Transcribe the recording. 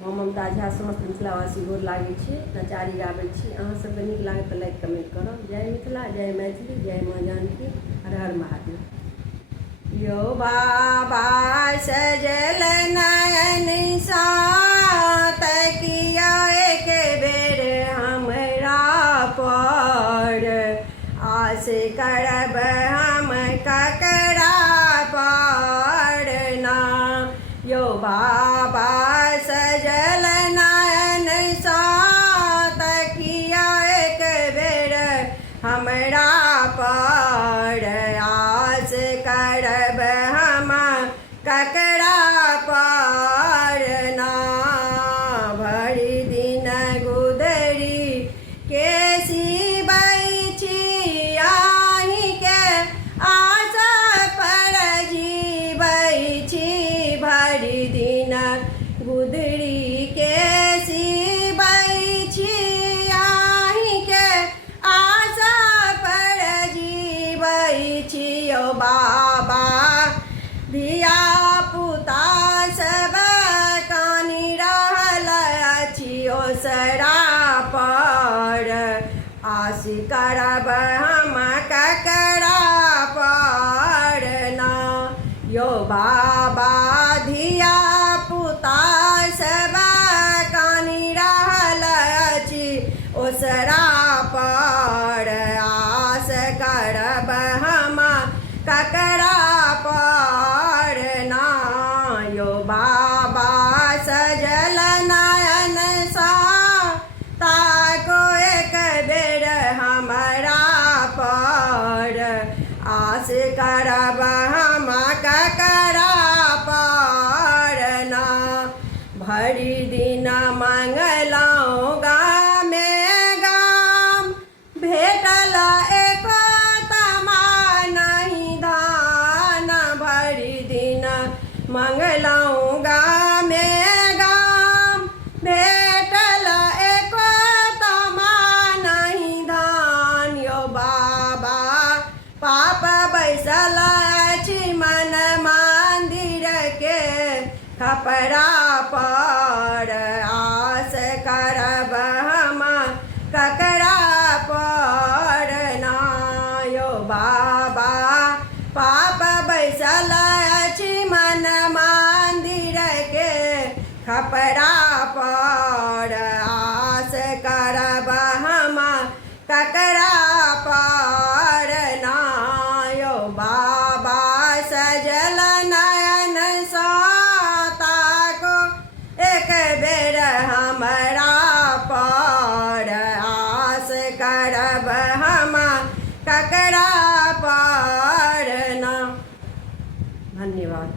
हम ममता झा समस्त मिथिलावासी गोर लागै छी, नचारी गाबै छी। अहाँ सबके नीक लागत तऽ लाइक कमेंट करब। जय मिथिला, जय मैथिली, जय माँ जानकी, हर हर महादेव। यो बाबा सजल नयन सा तकिया एक बेर हमरा पर, आस करब हम ककरा पर ना। यो बाबा सजल नयन सा तकिया एक बेर हमरा पर, आस करब हम ककरा पर ना। भरि दिन गुदरी के सिबै छी अहिंके आशा पर जीबै छी। भरि दिन गुदरी के सिबै छी अहिंके आशा पर जीबै छी। ओ बाबा धिया पुता सब कानि रहल अछि ओसरा पर, आस करब हम ककरा पर ना। यो बाबा धिया पुता सब कानि रहल अछि ओसरा पर, आस करब हम ककरा पर ना। यो बाबा सजल नयन सा ताको एक बेर हमरा पर, आस करब हम ककरा पर ना। भरि दिन मंगलहुँ गामे गाम, भेटल एको तमा नहि धान। भरि दिन मंगलहुँ गामे गाम, भेटल एको तमा नहि धान। यो बाबा पाप बैसल अछि मन मंदिर के खपरा पर, आस करब हम ककरा पर ना। यो बाबा पाप बैसल अछि मन मंदिर के खपरा पर, आस करब हम ककरा पर ना। यो बाबा सजल नयन सा ताको एक बेर हमरा पर, आस करब हम ककरा पर ना। धन्यवाद।